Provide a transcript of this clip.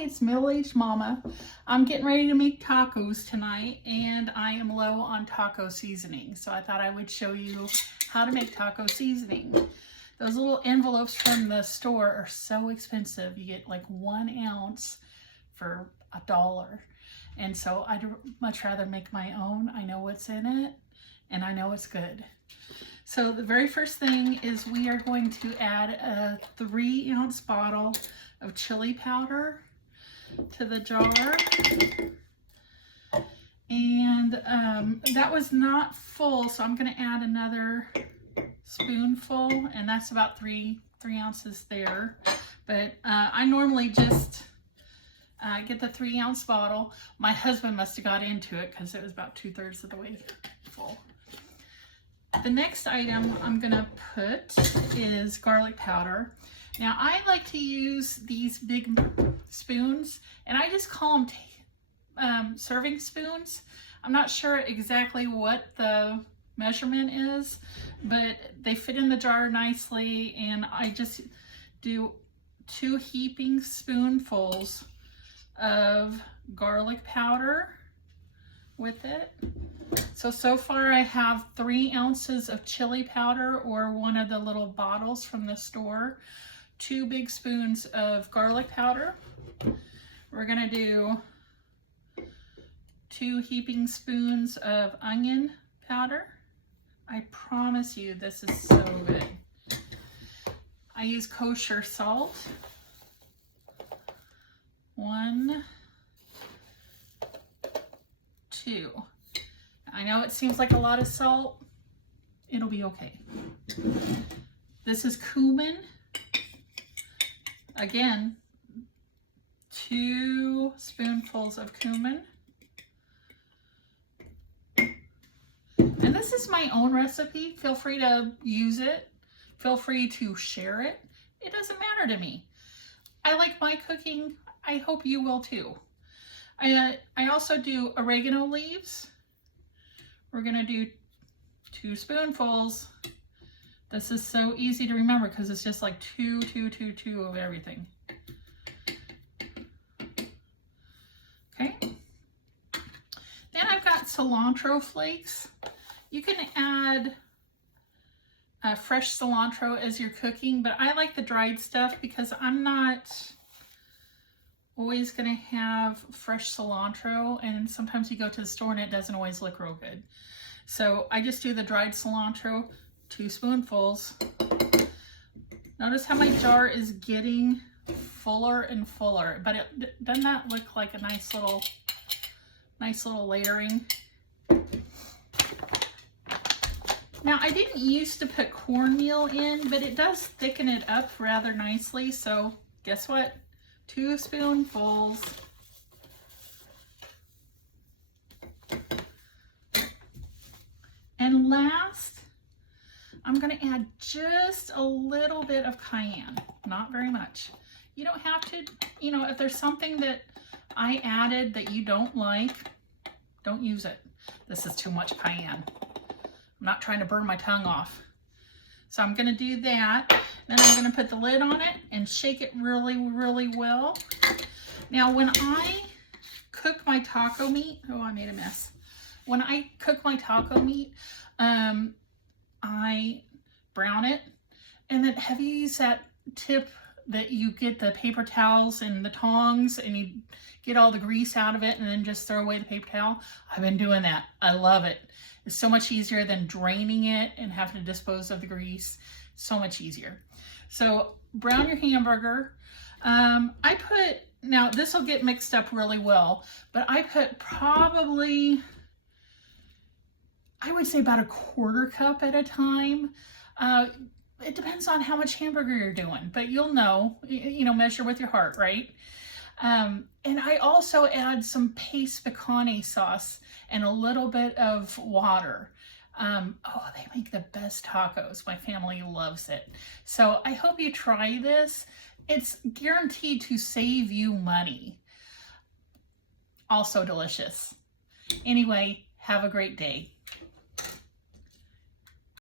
it's Middle-Aged Mama. I'm getting ready to make tacos tonight and I am low on taco seasoning. So I thought I would show you how to make taco seasoning. Those little envelopes from the store are so expensive. You get like 1 ounce for $1. And so I'd much rather make my own. I know what's in it and I know it's good. So the very first thing is we are going to add a 3-ounce bottle of chili powder to the jar. And that was not full, so I'm going to add another spoonful, and that's about 3 ounces there. But I normally just get the 3-ounce bottle. My husband must have got into it because it was about 2/3 of the way full. The next item I'm going to put is garlic powder. Now I like to use these big spoons, and I just call them serving spoons. I'm not sure exactly what the measurement is, but they fit in the jar nicely, and I just do 2 heaping spoonfuls of garlic powder with it. So far I have 3 ounces of chili powder, or one of the little bottles from the store, 2 big spoons of garlic powder. We're gonna do 2 heaping spoons of onion powder. I promise you this is so good. I use kosher salt. 1, 2. I know it seems like a lot of salt. It'll be okay. This is cumin. Again, 2 spoonfuls of cumin. And this is my own recipe. Feel free to use it. Feel free to share it. It doesn't matter to me. I like my cooking. I hope you will too. I also do oregano leaves. We're gonna do 2 spoonfuls. This is so easy to remember because it's just like 2 of everything. Okay. Then I've got cilantro flakes. You can add fresh cilantro as you're cooking, but I like the dried stuff because I'm not always gonna have fresh cilantro, and sometimes you go to the store and it doesn't always look real good. So I just do the dried cilantro, 2 spoonfuls. Notice how my jar is getting fuller and fuller, but doesn't that look like a nice little layering? Now I didn't used to put cornmeal in, but it does thicken it up rather nicely. So guess what? 2 spoonfuls. And last, I'm going to add just a little bit of cayenne, not very much. You don't have to, if there's something that I added that you don't like, don't use it. This is too much cayenne. I'm not trying to burn my tongue off. So I'm going to do that. Then I'm going to put the lid on it and shake it really, really well. Now, when I cook my taco meat, oh, I made a mess. When I cook my taco meat, I brown it. And then have you used that tip that you get the paper towels and the tongs and you get all the grease out of it and then just throw away the paper towel? I've been doing that. I love it. It's so much easier than draining it and having to dispose of the grease. So much easier. So brown your hamburger. Now this will get mixed up really well, but I put probably, I would say about 1/4 cup at a time. It depends on how much hamburger you're doing, but you'll know, measure with your heart, right? And I also add some paste picante sauce and a little bit of water. Oh, they make the best tacos. My family loves it. So I hope you try this. It's guaranteed to save you money. Also delicious. Anyway, have a great day.